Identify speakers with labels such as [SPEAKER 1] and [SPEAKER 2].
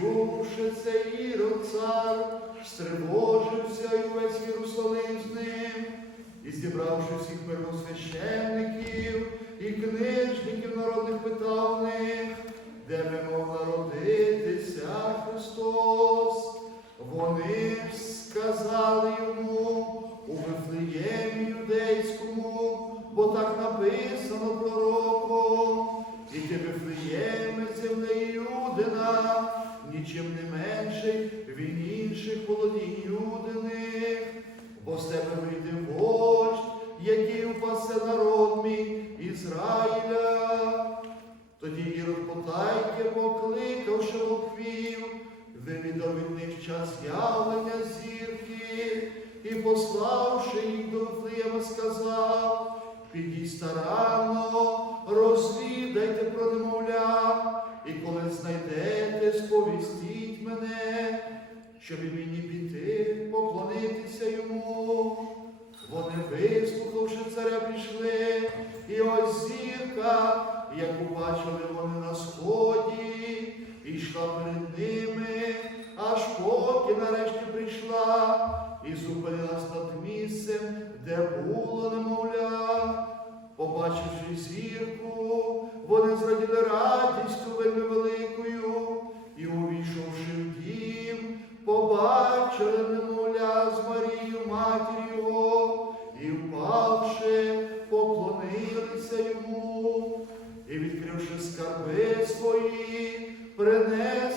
[SPEAKER 1] Почувши це Ірод цар, стривожився і увесь Єрусалим з ним, і зібравши всіх первосвященників Юдина, нічим не менший він інших володінь Юдиних, бо з тебе вийде вождь, який упасе народ мій Ізраїля. Тоді Ірод потайки покликавши волхвів, вивідав від них час явлення зірки, і пославши їх до Вифлеєма, сказав, підіть старанно, розвідайте про немовля, і коли знайдете, сповістіть мене, щоб і мені піти, поклонитися йому. Вони, вислухавши царя, пішли, і ось зірка, яку бачили вони на сході, і йшла перед ними, аж поки нарешті прийшла і зупинилась над місцем, де було немовля. Побачивши зірку, немовля з Марією матір'ю його, і впавши, поклонилися йому, і, відкривши скарби свої, принесли